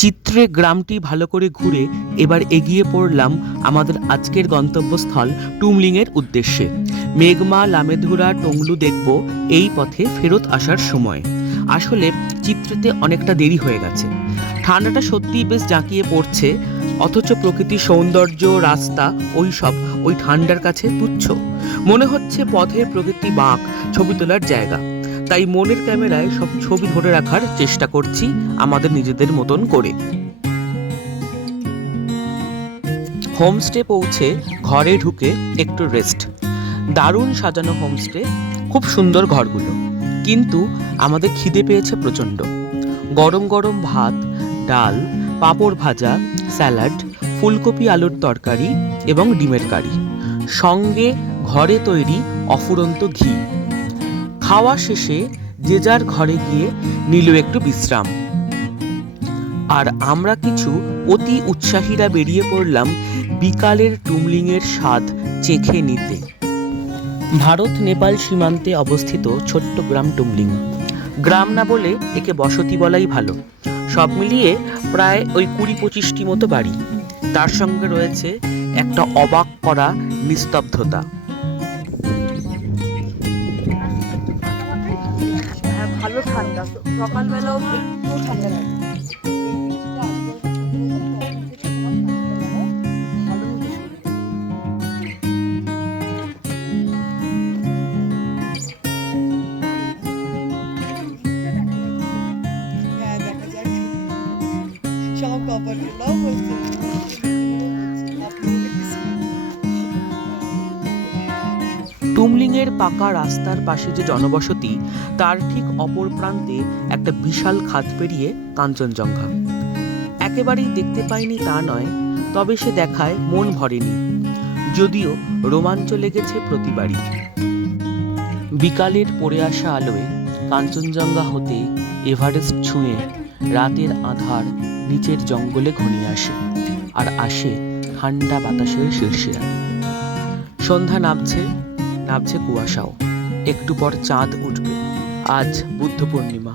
চিত্রে গ্রামটি ভালো করে ঘুরে এবার এগিয়ে পড়লাম আমাদের আজকের গন্তব্যস্থল টুমলিংয়ের উদ্দেশ্যে। মেঘমা, লামেধুরা, টংলু দেখব এই পথে ফেরত আসার সময়। আসলে চিত্রেতে অনেকটা দেরি হয়ে গেছে। ঠান্ডাটা সত্যিই বেশ জাঁকিয়ে পড়ছে, অথচ প্রকৃতির সৌন্দর্য, রাস্তা ওই ঠান্ডার কাছে তুচ্ছ। মনে হচ্ছে পথের প্রকৃতি বাঁক, ছবি তোলার জায়গা। তাই মনের ক্যামেরায় সব ছবি ধরে রাখার চেষ্টা করছি আমাদের নিজেদের মতন করে। হোমস্টে পৌঁছে ঘরে ঢুকে একটু রেস্ট। দারুণ সাজানো হোমস্টে, খুব সুন্দর ঘরগুলো। কিন্তু আমাদের খিদে পেয়েছে প্রচণ্ড। গরম গরম ভাত, ডাল, পাঁপড় ভাজা, স্যালাড, ফুলকপি আলুর তরকারি এবং ডিমের কারি, সঙ্গে ঘরে তৈরি অফুরন্ত ঘি। খাওয়া শেষে যে যার ঘরে গিয়ে নিল একটু বিশ্রাম। আর আমরা কিছু অতি উৎসাহীরা বেরিয়ে পড়লাম বিকালের টুমলিংয়ের স্বাদ চেখে নিতে। ভারত নেপাল সীমান্তে অবস্থিত ছোট্ট গ্রাম টুমলিং। গ্রাম না বলে একে বসতি বলাই ভালো। সব মিলিয়ে প্রায় ওই 20-25টি মতো বাড়ি। তার সঙ্গে রয়েছে একটা অবাক করা নিস্তব্ধতা। ভালো ঠান্ডা, সকালবেলাও একটু ঠান্ডা লাগে। টুমলিংয়ের পাকা রাস্তার পাশে যে জনবসতি, তার ঠিক অপর প্রান্তে একটা বিশাল খাদ পেরিয়ে কাঞ্চনজঙ্ঘা। একেবারেই দেখতে পাইনি তা নয়, তবে সে দেখায় মন ভরেনি, যদিও রোমাঞ্চ লেগেছে প্রতিবারই। বিকালের পড়ে আসা আলোয় কাঞ্চনজঙ্ঘা হতে এভারেস্ট ছুঁয়ে রাতের আঁধার নিচের জঙ্গলে ঘনিয়ে আসে, আর আসে ঠান্ডা বাতাসের শিরশিরানি। সন্ধ্যা নামছে কুয়াশাও। একটু পর চাঁদ উঠবে। আজ বুদ্ধ পূর্ণিমা।